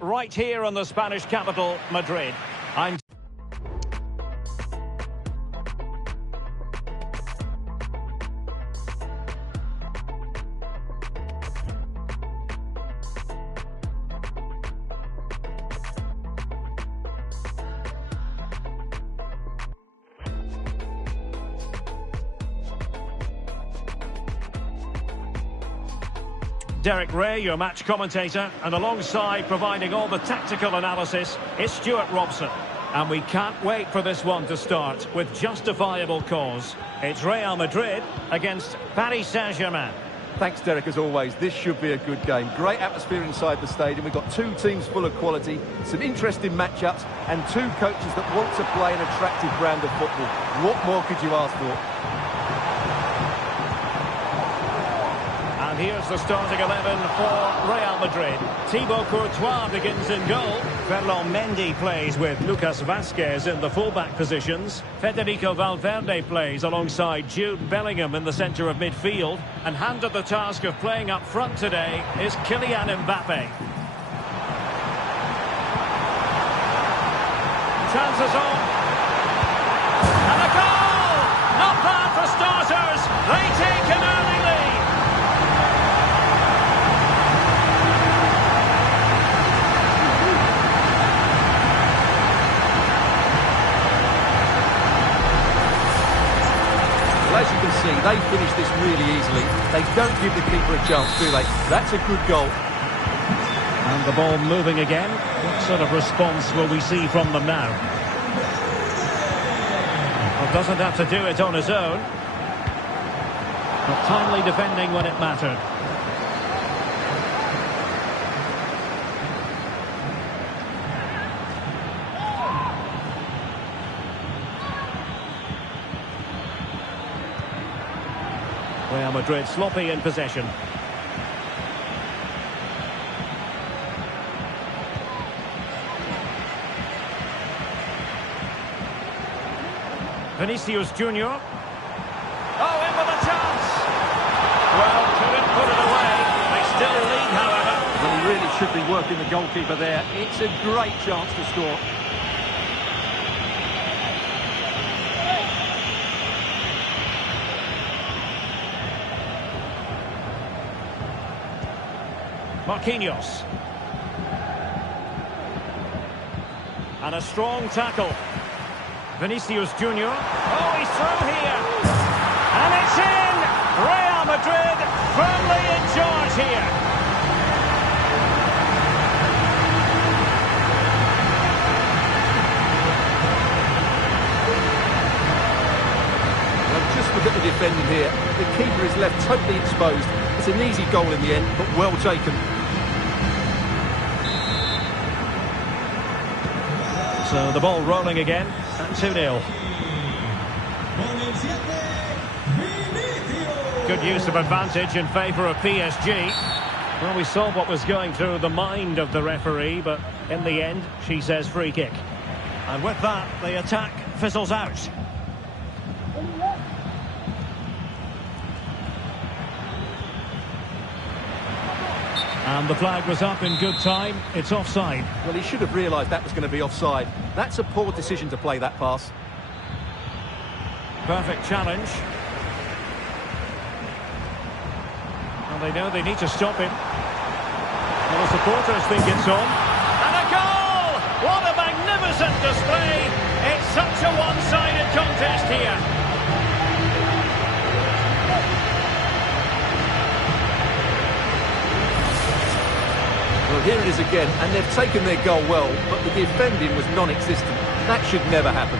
Right here on the Spanish capital, Madrid. I'm Derek Ray, your match commentator, and alongside providing all the tactical analysis is Stuart Robson. And we can't wait for this one to start with justifiable cause. It's Real Madrid against Paris Saint-Germain. Thanks, Derek, as always. This should be a good game. Great atmosphere inside the stadium. We've got two teams full of quality, some interesting matchups, and two coaches that want to play an attractive brand of football. What more could you ask for? Here's the starting 11 for Real Madrid. Thibaut Courtois begins in goal. Ferland Mendy plays with Lucas Vazquez in the fullback positions. Federico Valverde plays alongside Jude Bellingham in the centre of midfield. And handed the task of playing up front today is Kylian Mbappe. Chances on. And a goal! Not bad for starters. They take an early lead. As you can see, they finish this really easily. They don't give the keeper a chance, do they? That's a good goal. And the ball moving again. What sort of response will we see from them now? Well, doesn't have to do it on his own. But timely defending when it mattered. Real Madrid sloppy in possession. Vinicius Junior. Oh, in with a chance. Well, couldn't put it away. They still lead, however. Well, he really should be working the goalkeeper there. It's a great chance to score. Marquinhos. And a strong tackle. Vinicius Junior. Oh, he's through here. And it's in! Real Madrid firmly in charge here. Well, just look at the defending here. The keeper is left totally exposed. It's an easy goal in the end, but well taken. So the ball rolling again at 2-0. Good use of advantage in favour of PSG. Well, we saw what was going through the mind of the referee, but in the end, she says free kick. And with that, the attack fizzles out. And the flag was up in good time. It's offside. Well, he should have realised that was going to be offside. That's a poor decision to play that pass. Perfect challenge. And they know they need to stop him. Well, the supporters think it's on. And a goal! What a magnificent display! It's such a one-sided contest here. Well, here it is again, and they've taken their goal well, but the defending was non-existent. That should never happen.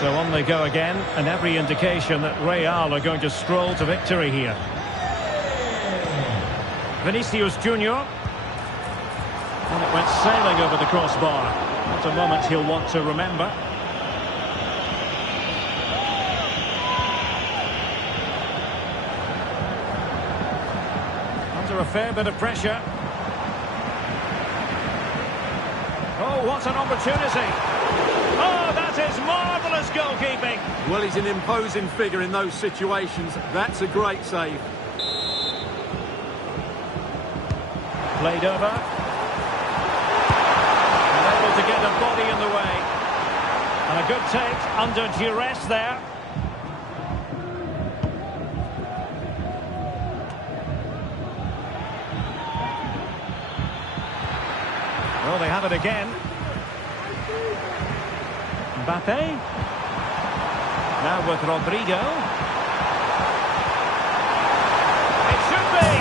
So on they go again, and every indication that Real are going to stroll to victory here. Vinicius Junior. And it went sailing over the crossbar. What a moment he'll want to remember. A fair bit of pressure. Oh, what an opportunity. Oh, that is marvellous goalkeeping. Well, he's an imposing figure in those situations. That's a great save. Played over. And able to get a body in the way. And a good take under duress there. Well, they have it again. Mbappe. Now with Rodrigo. It should be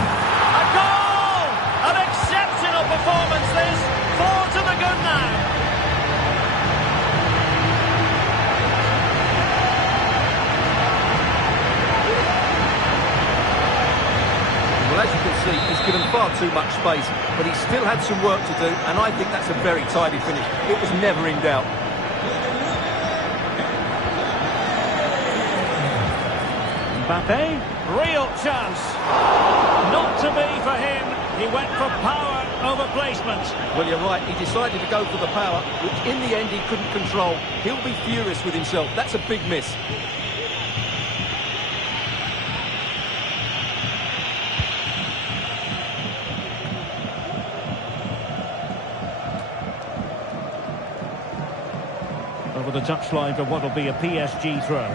a goal! An exceptional performance this. 4 to the good now. Well, as you can see, he's given far too much space, but he still had some work to do, and I think that's a very tidy finish. It was never in doubt. Mbappe, real chance. Not to be for him. He went for power over placement. Well, you're right. He decided to go for the power, which in the end he couldn't control. He'll be furious with himself. That's a big miss. Over the touchline for what will be a PSG throw.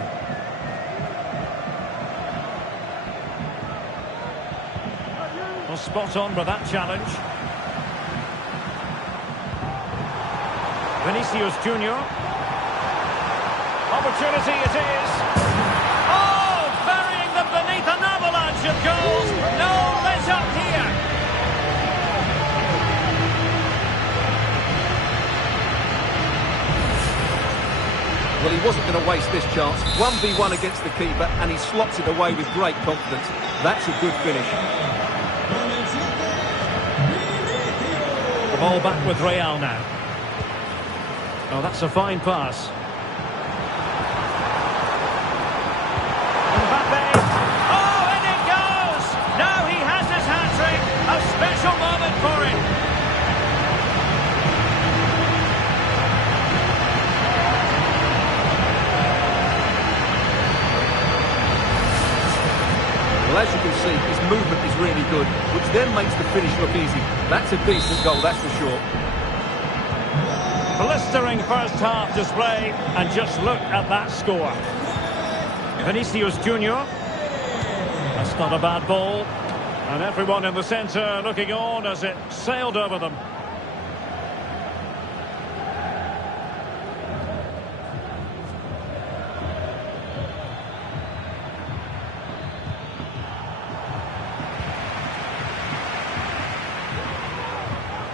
Well, spot on with that challenge. Vinicius Junior. Opportunity it is. Oh, burying them beneath an avalanche of goals. No let up here. Well, he wasn't going to waste this chance. 1v1 against the keeper, and he slots it away with great confidence. That's a good finish. The ball back with Real now. Oh, that's a fine pass. Mbappe. Oh, and it goes! Now he has his hat-trick. A special moment for him. Well, as you can see, his movement is really good, which then makes the finish look easy. That's a decent goal, that's for sure. Blistering first half display, and just look at that score. Vinicius Junior. That's not a bad ball. And everyone in the centre looking on as it sailed over them.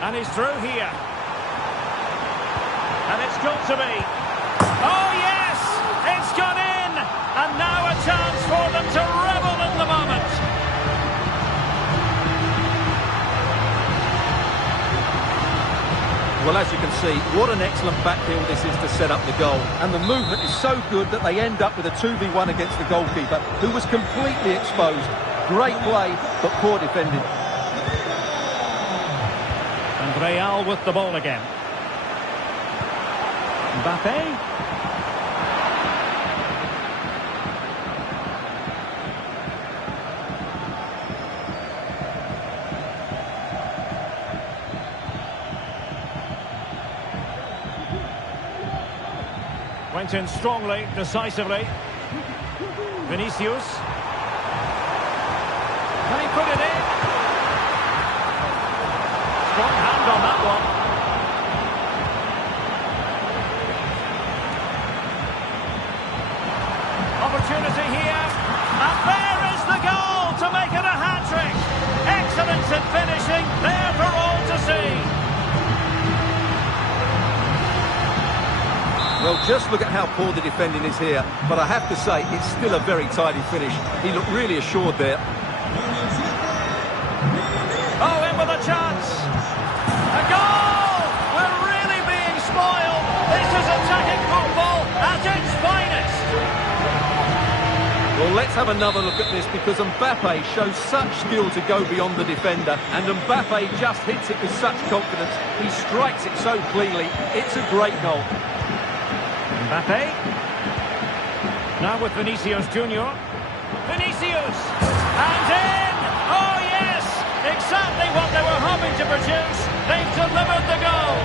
And he's through here. And it's got to be. Oh, yes! It's gone in! And now a chance for them to revel in the moment. Well, as you can see, what an excellent backfield this is to set up the goal. And the movement is so good that they end up with a 2v1 against the goalkeeper, who was completely exposed. Great play, but poor defending. And Real with the ball again. Mbappe. Went in strongly, decisively. Vinicius. Can he put it in? Strong hand on that one. Opportunity here. And there is the goal to make it a hat-trick. Excellence in finishing, there for all to see. Well, just look at how poor the defending is here. But I have to say, it's still a very tidy finish. He looked really assured there. Oh, in with a chance. A goal! We're really being spoiled. This is attacking football at its finest. Well, let's have another look at this, because Mbappe shows such skill to go beyond the defender, and Mbappe just hits it with such confidence. He strikes it so cleanly. It's a great goal. Mbappe. Now with Vinicius Junior. Vinicius! And in! Oh yes! Exactly what they were hoping to Vinicius, they've delivered the goal.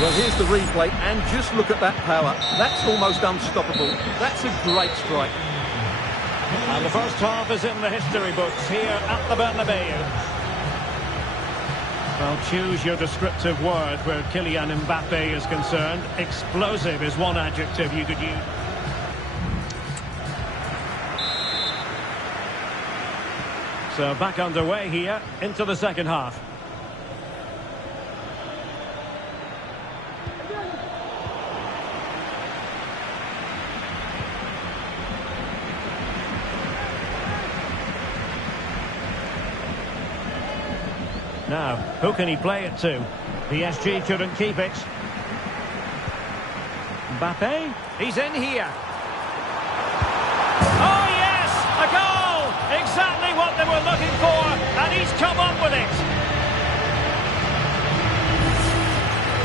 Well, here's the replay, and just look at that power. That's almost unstoppable. That's a great strike. And the first half is in the history books here at the Bernabeu. Well, choose your descriptive word where Kylian Mbappe is concerned. Explosive is one adjective you could use. So back underway here into the second half. Now, who can he play it to? PSG couldn't keep it. Mbappe, he's in here. Oh yes, a goal! Exactly what they were looking for, and he's come up with it.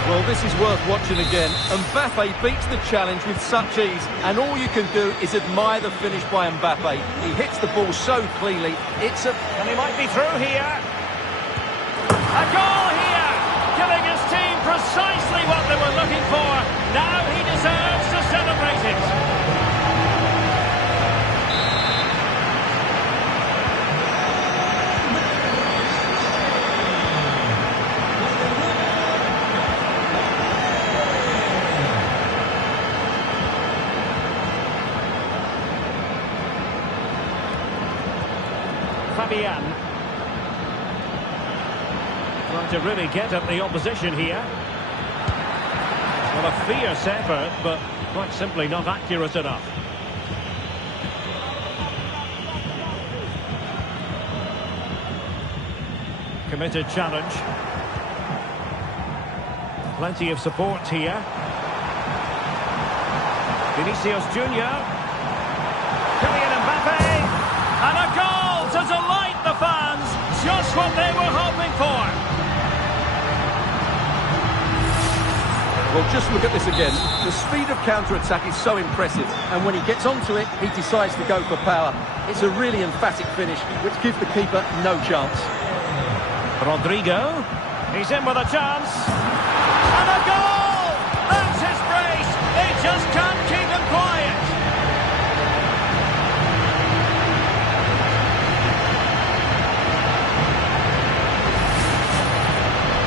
Well, this is worth watching again. Mbappe beats the challenge with such ease, and all you can do is admire the finish by Mbappe. He hits the ball so cleanly. And he might be through here. A goal here, giving his team precisely what they were looking for. Now he deserves to celebrate it. Fabian. Trying to really get at the opposition here. Well, a fierce effort, but quite simply not accurate enough. Committed challenge. Plenty of support here. Vinicius Junior. Kylian Mbappe. And a goal to delight the fans. Just what they were hoping for. Well, just look at this again. The speed of counter-attack is so impressive, and when he gets onto it, he decides to go for power. It's a really emphatic finish, which gives the keeper no chance. Rodrigo, he's in with a chance. And a goal! That's his brace. They just can't keep him quiet.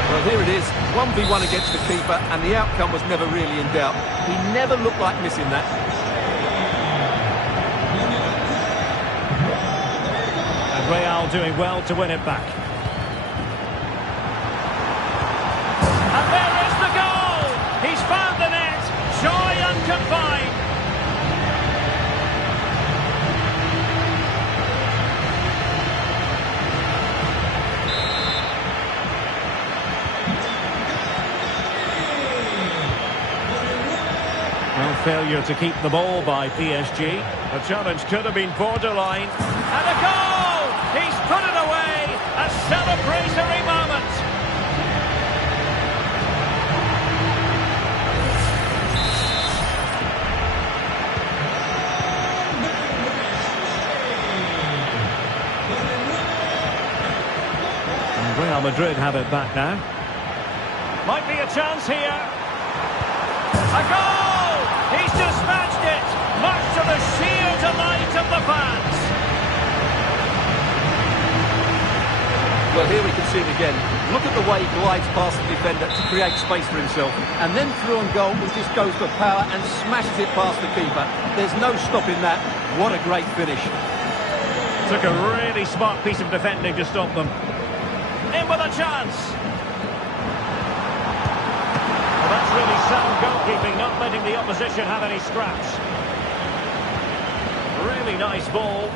Well, here it is, 1v1 against the keeper, and the outcome was never really in doubt. He never looked like missing that. And Real doing well to win it back. And there is the goal! He's found the net! Joy unconfined! No failure to keep the ball by PSG. The challenge could have been borderline. And a goal! He's put it away! A celebratory moment! And Real Madrid have it back now. Might be a chance here. A goal! He's dispatched it, much to the sheer delight of the fans. Well, here we can see it again. Look at the way he glides past the defender to create space for himself. And then through on goal, he just goes for power and smashes it past the keeper. There's no stopping that. What a great finish. Took a really smart piece of defending to stop them. In with a chance. That's really sound goalkeeping, not letting the opposition have any scraps. Really nice ball.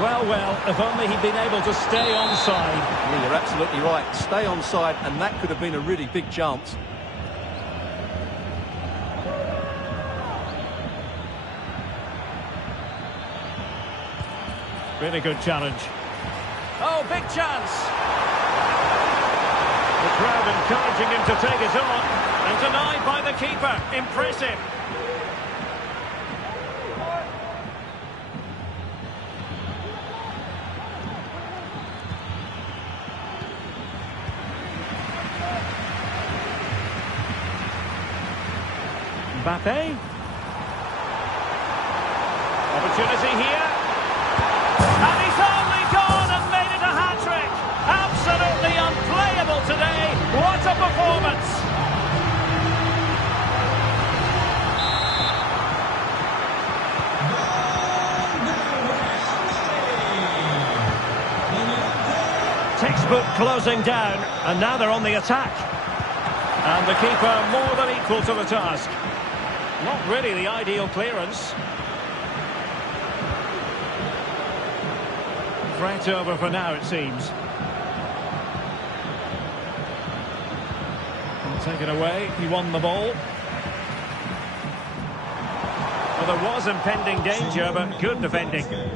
Well, if only he'd been able to stay onside. Yeah, you're absolutely right. Stay onside, and that could have been a really big chance. Really good challenge. Oh, big chance. The crowd encouraging him to take it on, and denied by the keeper. Impressive. Mbappe. Opportunity here. And he's only gone and made it a hat-trick. Absolutely unplayable today. What a performance. Textbook closing down, and now they're on the attack. And the keeper more than equal to the task. Not really the ideal clearance. Threat over for now, it seems. Taken away, he won the ball. Well, there was impending danger, but good defending. Mbappe.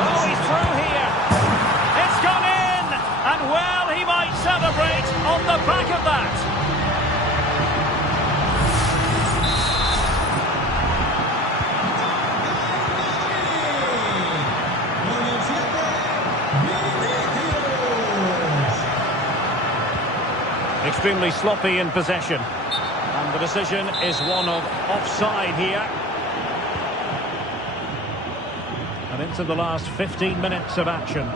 Oh, he's through here. It's gone in! And well, he might celebrate on the back of that. Extremely sloppy in possession. And the decision is one of offside here. And into the last 15 minutes of action.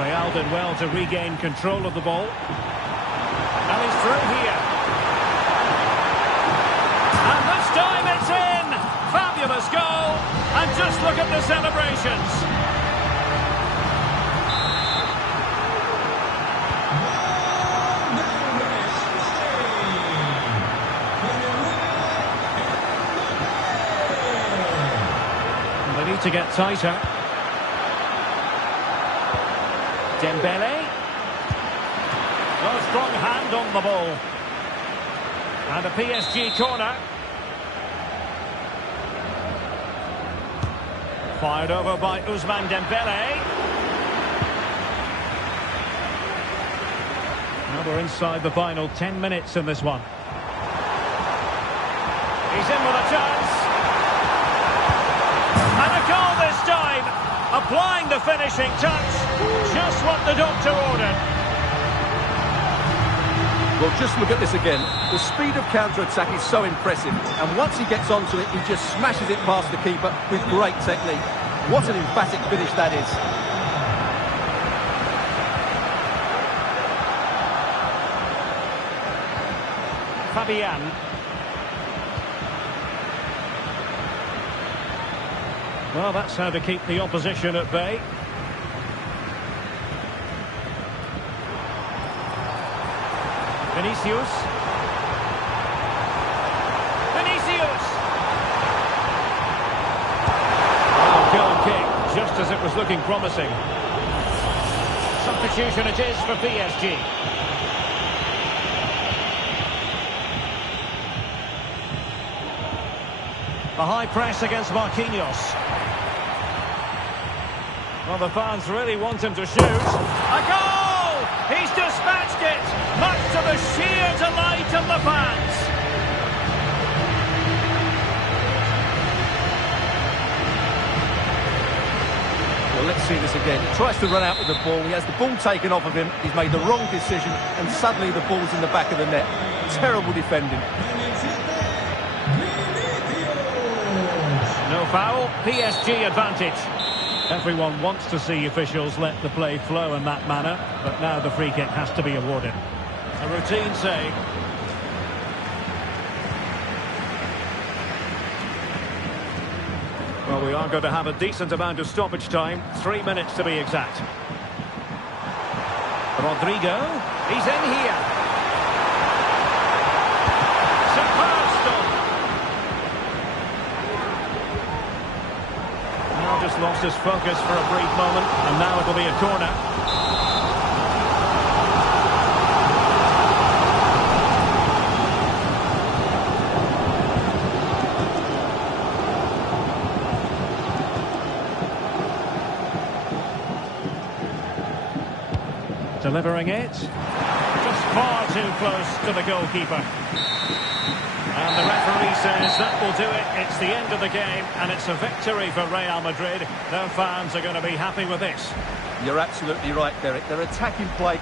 Real did well to regain control of the ball. And he's through here. And this time it's in! Fabulous goal! And just look at the celebrations. They need to get tighter. Dembele. Oh, strong hand on the ball. And a PSG corner. Fired over by Ousmane Dembele. Now we're inside the final 10 minutes in this one. He's in with a chance. And a goal this time, applying the finishing touch, just what the doctor ordered. Well, just look at this again. The speed of counter-attack is so impressive, and once he gets onto it, he just smashes it past the keeper with great technique. What an emphatic finish that is. Fabian. Well, that's how to keep the opposition at bay. Vinicius. Oh, goal kick, just as it was looking promising. Substitution it is for PSG. A high press against Marquinhos. Well, the fans really want him to shoot. A goal! He's dispatched it, much to the sheer delight of the fans. Well, let's see this again. He tries to run out with the ball. He has the ball taken off of him. He's made the wrong decision, and suddenly the ball's in the back of the net. Terrible defending. No foul, PSG advantage. Everyone wants to see officials let the play flow in that manner, but now the free kick has to be awarded. A routine save. Well, we are going to have a decent amount of stoppage time, 3 minutes to be exact. Rodrigo, he's in here. Superb stop. Now just lost his focus for a brief moment, and now it'll be a corner. Delivering it. Just far too close to the goalkeeper. And the referee says that will do it. It's the end of the game, and it's a victory for Real Madrid. Their fans are going to be happy with this. You're absolutely right, Derek. Their attacking play